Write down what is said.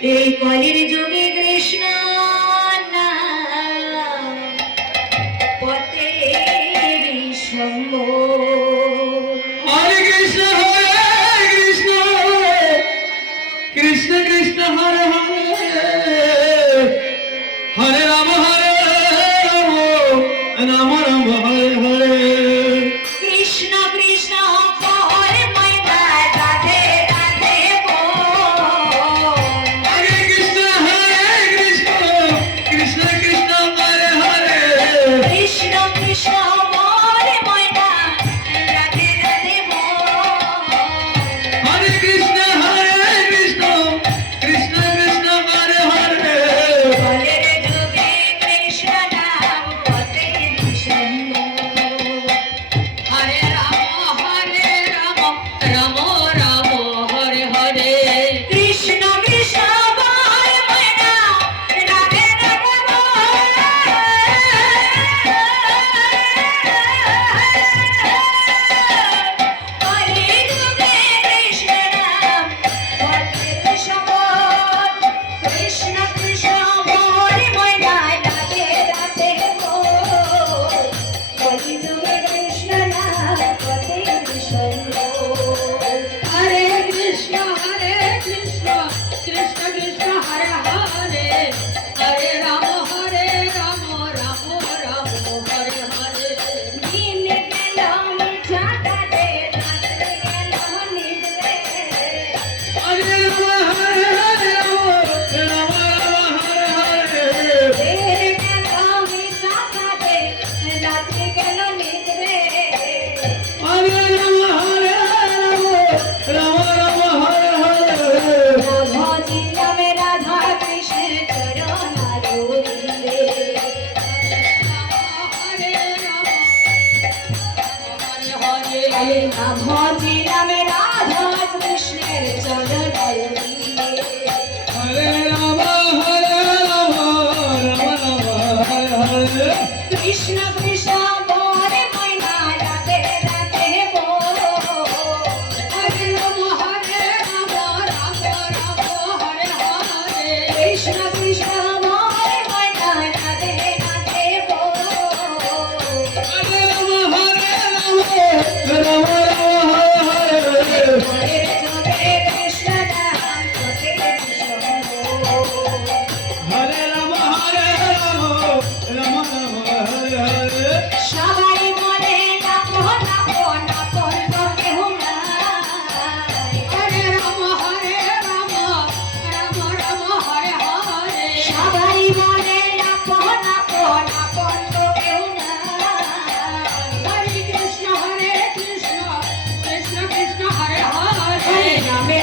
এই কলির যুগে কৃষ্ণ নাম পথে সঙ্গ। হরে কৃষ্ণ কৃষ্ণ কৃষ্ণ হরে হরে হরে রাম রাম রাম হরে হরে কৃষ্ণ কৃষ্ণ হরে ময়না রাধে রাধে হরে কৃষ্ণ কৃষ্ণ কৃষ্ণ হরে হরে কৃষ্ণ কৃষ্ণ হরে ময়না রাধে রাধে হরে কৃষ্ণ কৃষ্ণ কৃষ্ণ হরে হরে কলির যুগে কৃষ্ণ নাম পথে সঙ্গ। হরে রাম রাম রাম হরে হরে কৃষ্ণ কৃষ্ণ হরে ময়না রাধে রাধে কলির যুগে কৃষ্ণ নাম পথে সঙ্গ। কৃষ্ণ কৃষ্ণ হরে ময়না রাধে রাধে কলি যুগে কৃষ্ণ নাম পথে সঙ্গ। হরে কৃষ্ণ কৃষ্ণ কৃষ্ণ হরে হরে হরে রাম রাম রাম হরে হরে দিন গেল চাঁদে রাত্রি গেল নিদ্রে হরে রাম হরে রাম হরে হরে দিন গেল চাঁদে রাত্রি গেল নিদ্রে হরে রাম রাম হরে হরে ভজিলাম রাধা কৃষ্ণ চরণ আরোহিলে ভজিলাম রাধা কৃষ্ণের চরণ আরোহিলে হরে রাম রাম হরে হরে কৃষ্ণ কৃষ্ণ হরে ময়না রাধে রাধে হরে রাম রাম হরে হরে কৃষ্ণ কৃষ্ণ হরে ময়না রাধে রাধে হরে রাম রাম হরে হরে কলির যুগে কৃষ্ণ নাম পথে সঙ্গ। হরে রাম রাম হরে হরে সবাই বলে নাপো নাপো নাপো তো কেউ নাই। হরে রাম রাম হরে হরে সবাই বলে নাপো নাপো নাপো তো কেউ নাই। হরে কৃষ্ণ কৃষ্ণ কৃষ্ণ হরে হরে হরে রামে